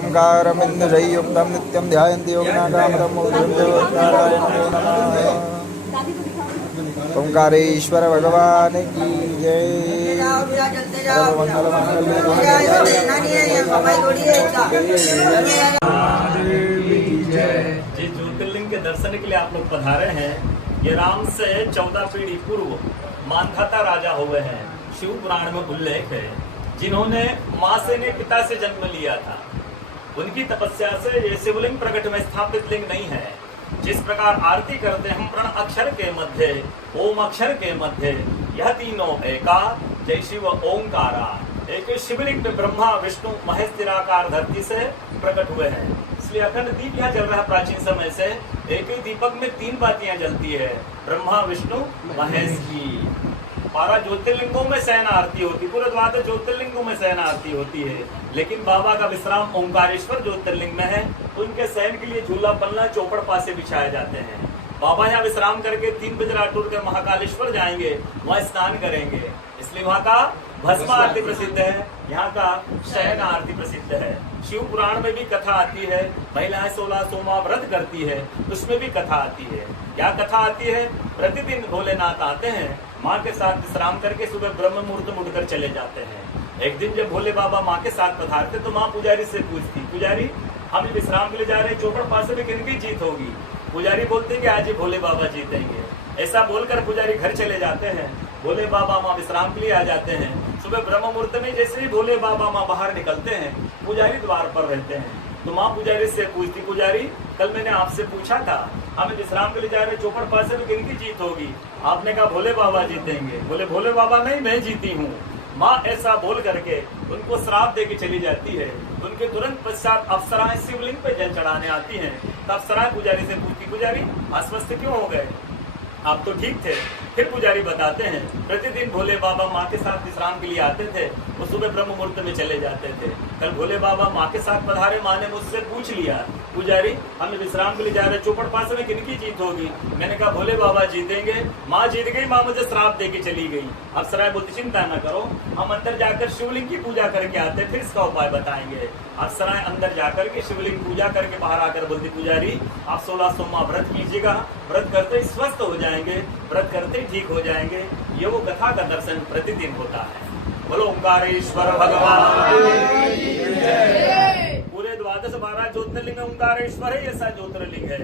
ओंकारमिन्दुषयुक्तं नित्यं ध्यायन्ति योगिनाथामृतं नारायणो नमः। ओंकारेश्वर भगवान की जय। जिस ज्योतिर्लिंग के दर्शन के लिए आप लोग पधारे हैं, ये राम से 14 पीढ़ी पूर्व मानधाता राजा हुए हैं। शिव पुराण में उल्लेख है, जिन्होंने माँ से ने पिता से जन्म लिया था। उनकी तपस्या से ये शिवलिंग प्रकट में स्थापित लिंग नहीं है। जिस प्रकार आरती करते हम प्रण अक्षर के मध्य, ओम अक्षर के मध्य, यह तीनों एका जय शिव ओंकारा। एक शिवलिंग पे ब्रह्मा विष्णु महेश निराकार धरती से प्रकट हुए हैं। इसलिए अखंड दीप यहाँ जल रहा है प्राचीन समय से। एक ही दीपक में 3 बातियां जलती है, ब्रह्मा विष्णु महेश की। 12 ज्योतिर्लिंगों में शयन आरती होती, पूरे 12 ज्योतिर्लिंगों में शयन आरती होती है। लेकिन बाबा का विश्राम ओंकारेश्वर ज्योतिर्लिंग में है। उनके शयन के लिए झूला पल्ला चौपड़ पासे बिछाए जाते हैं। बाबा यहाँ विश्राम करके 3 बजे रातुर के महाकालेश्वर जाएंगे, वहाँ स्नान करेंगे। इसलिए वहाँ का भस्म आरती प्रसिद्ध है, यहाँ का शयन आरती प्रसिद्ध है। शिव पुराण में भी कथा आती है, महिलाएं 16 सोमवार व्रत करती है, उसमें भी कथा आती है। क्या कथा आती है? प्रतिदिन भोलेनाथ आते हैं, माँ के साथ विश्राम करके सुबह ब्रह्म मुहूर्त में उठकर चले जाते हैं। एक दिन जब भोले बाबा माँ के साथ पधारते तो माँ पुजारी से पूछती, पुजारी हम विश्राम के लिए जा रहे हैं, चौपड़ पासे में किनकी जीत होगी? पुजारी बोलते हैं कि आज ही भोले बाबा जीतेंगे। ऐसा बोलकर पुजारी घर चले जाते हैं। भोले बाबा माँ विश्राम के लिए आ जाते हैं। सुबह ब्रह्म मुहूर्त में जैसे ही भोले बाबा माँ बाहर निकलते हैं, पुजारी द्वार पर रहते हैं। तो माँ पुजारी से पूछती, पुजारी कल मैंने आपसे पूछा था, हम विश्राम के लिए जा रहे हैं, चौपड़ पासे में किनकी जीत होगी? आपने कहा भोले बाबा जीतेंगे। बोले भोले बाबा नहीं, मैं जीती हूँ। माँ ऐसा बोल करके उनको श्राप दे के चली जाती है। उनके तुरंत पश्चात अप्सराएं शिवलिंग पे जल चढ़ाने आती हैं। तो अप्सराएं पुजारी से पूछती, पुजारी अस्वस्थ क्यों हो गए? आप तो ठीक थे। फिर पुजारी बताते हैं, प्रतिदिन भोले बाबा माँ के साथ विश्राम के लिए आते थे, वो सुबह ब्रह्म मुहूर्त में चले जाते थे। कल भोले बाबा माँ के साथ पधारे, माँ ने मुझसे पूछ लिया, पुजारी हम विश्राम के लिए जा रहे हैं, चौपड़ पासे में किनकी जीत होगी? मैंने कहा भोले बाबा जीतेंगे। माँ जीत गई, माँ मुझे श्राप दे के चली गई। अप्सराएं बोलती, चिंता न करो, हम अंदर जाकर शिवलिंग की पूजा करके आते, फिर इसका उपाय बताएंगे। अप्सराएं अंदर जाकर के शिवलिंग पूजा करके बाहर आकर बोलती, पुजारी आप 16 सोमवार व्रत कीजिएगा, व्रत करते ही स्वस्थ हो जाएंगे, व्रत करते ही ठीक हो जाएंगे। ये वो कथा का दर्शन प्रतिदिन होता है। बोलो ओंकारेश्वर भगवान। पूरे 12 ज्योतिर्लिंग में ओंकारेश्वर ही ऐसा ज्योतिर्लिंग है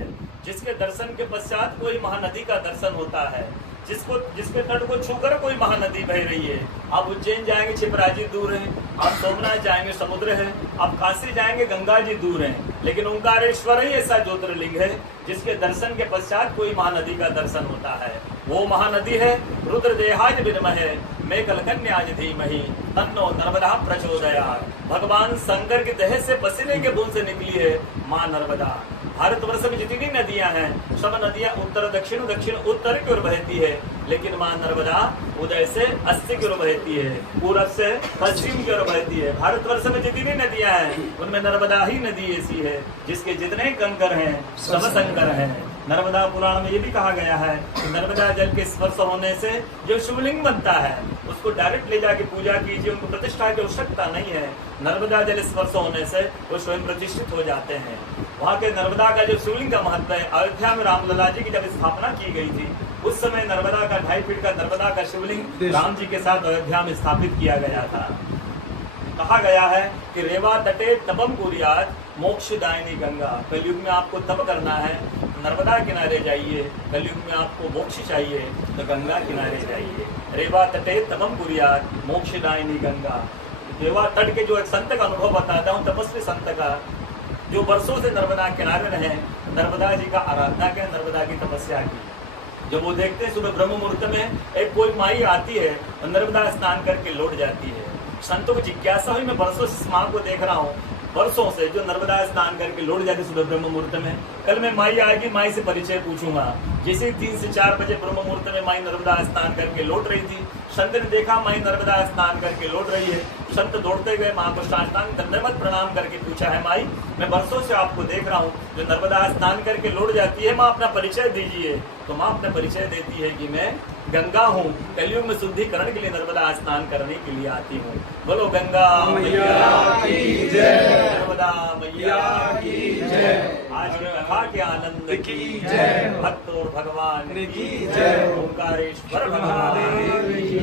जिसके दर्शन के पश्चात कोई महानदी का दर्शन होता है, जिसके तट को छूकर कोई महानदी बह रही है। आप उज्जैन जाएंगे, छिपराजी दूर है। आप सोमनाथ जाएंगे, समुद्र है। आप काशी जाएंगे, गंगा जी दूर है। लेकिन ओंकारेश्वर ही ऐसा ज्योतिर्लिंग है जिसके दर्शन के पश्चात कोई महानदी का दर्शन होता है। वो महानदी है रुद्रदेहाज विद्महे मेघलकन्याज धीमहि तन्नो नर्मदा प्रचोदयात्। भगवान शंकर के देह से पसीने के बूंद से निकली है माँ नर्मदा। भारतवर्ष में जितनी नदियां हैं, सब नदियां उत्तर दक्षिण दक्षिण उत्तर की ओर बहती है, लेकिन माँ नर्मदा उदय से अस्सी की ओर बहती है, पूरब से पश्चिम की ओर बहती है। भारतवर्ष में जितनी नदियां हैं उनमें नर्मदा ही नदी ऐसी है जिसके जितने कंकर हैं सब शंकर हैं। नर्मदा पुराण में ये भी कहा गया है कि नर्मदा जल के स्पर्श होने से जो शिवलिंग बनता है उसको डायरेक्ट ले जाके पूजा कीजिए, उनको प्रतिष्ठा की आवश्यकता नहीं है। नर्मदा जल स्पर्श होने से वो स्वयं प्रतिष्ठित हो जाते हैं। वहाँ के नर्मदा का जो शिवलिंग का महत्व है, अयोध्या में रामलला जी की जब स्थापना की गई थी उस समय नर्मदा का 2.5 फीट का नर्मदा का शिवलिंग राम जी के साथ अयोध्या में स्थापित किया गया था। कहा गया है कि रेवा तटे तपम कुर्यात मोक्षदायिनी गंगा। कलयुग में आपको तप करना है, नर्मदा किनारे जाइए। कलयुग में आपको मोक्ष चाहिए तो गंगा किनारे जाइए। रेवा तटे तपम कुर्यात मोक्षदायिनी गंगा। रेवा तट के जो एक संत का अनुभव बताता हूँ, तपस्वी संत का, जो वर्षों से नर्मदा किनारे रहे, नर्मदा जी का आराधना के, नर्मदा की तपस्या की। जब वो देखते हैं सुबह ब्रह्म मुहूर्त में एक कोई माई आती है और नर्मदा स्नान करके लौट जाती है। संतों को जिज्ञासा हुई, मैं वर्षों से माँ को देख रहा हूँ, वर्षों से जो नर्मदा स्नान करके लौट जाती सुबह ब्रह्म मुहूर्त में, कल मैं माई आएगी, माई से परिचय पूछूंगा। जैसे 3 से 4 बजे ब्रह्म मुहूर्त में माई नर्मदा स्नान करके लौट रही थी, संत ने देखा माई नर्मदा स्नान करके लौट रही है। संत दौड़ते गए माँ को साष्टांग दंडवत प्रणाम करके पूछा है, माई मैं वर्षों से आपको देख रहा हूँ, जो नर्मदा स्नान करके लौट जाती है, माँ अपना परिचय दीजिए। तो माँ अपना परिचय देती है कि मैं गंगा हूँ, कलयुग में शुद्धिकरण के लिए नर्मदा स्नान करने के लिए आती हूँ। बोलो गंगा मैया की जय, नर्मदा मैया सच्चिदानंद की जय, भक्त और भगवान की जय, ओंकारेश्वर महादेव की